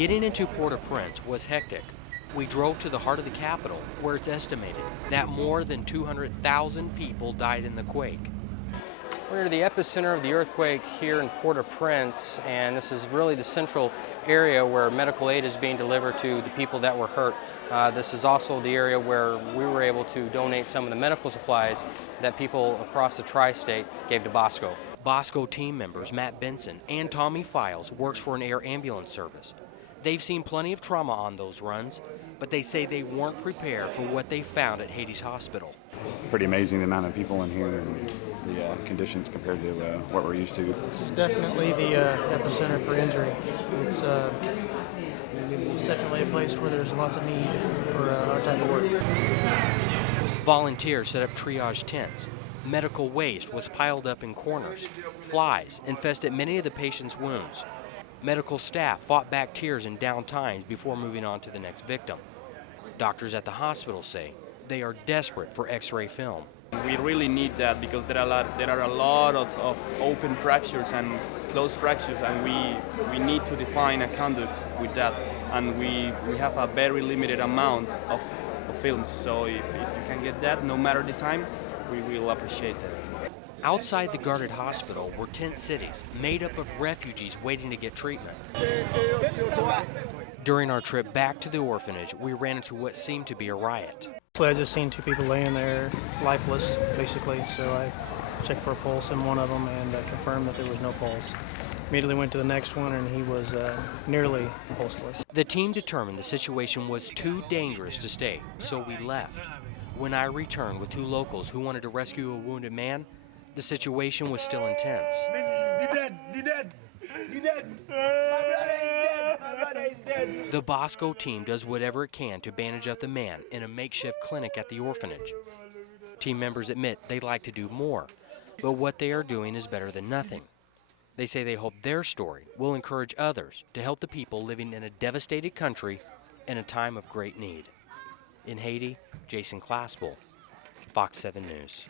Getting into Port-au-Prince was hectic. We drove to the heart of the capital, where it's estimated that more than 200,000 people died in the quake. We're at the epicenter of the earthquake here in Port-au-Prince, and this is really the central area where medical aid is being delivered to the people that were hurt. This is also the area where we were able to donate some of the medical supplies that people across the tri-state gave to Bosco. Bosco team members Matt Benson and Tommy Files works for an air ambulance service. They've seen plenty of trauma on those runs, but they say they weren't prepared for what they found at Haiti's hospital. Pretty amazing the amount of people in here and the conditions compared to what we're used to. This is definitely the epicenter for injury. It's definitely a place where there's lots of need for our type of work. Volunteers set up triage tents. Medical waste was piled up in corners. Flies infested many of the patients' wounds. Medical staff fought back tears in down times before moving on to the next victim. Doctors at the hospital say they are desperate for X-ray film. We really need that because there are a lot of open fractures and closed fractures, and we need to define a conduct with that. And we have a very limited amount of films, so if you can get that, no matter the time, we will appreciate that. Outside the guarded hospital were tent cities made up of refugees waiting to get treatment. During our trip back to the orphanage, we ran into what seemed to be a riot. I just seen two people laying there lifeless, basically, so I checked for a pulse in one of them and confirmed that there was no pulse. Immediately went to the next one and he was nearly pulseless. The team determined the situation was too dangerous to stay, so we left. When I returned with two locals who wanted to rescue a wounded man, the situation was still intense. The Bosco team does whatever it can to bandage up the man in a makeshift clinic at the orphanage. Team members admit they'd like to do more, but what they are doing is better than nothing. They say they hope their story will encourage others to help the people living in a devastated country in a time of great need. In Haiti, Jason Claspell, Fox 7 News.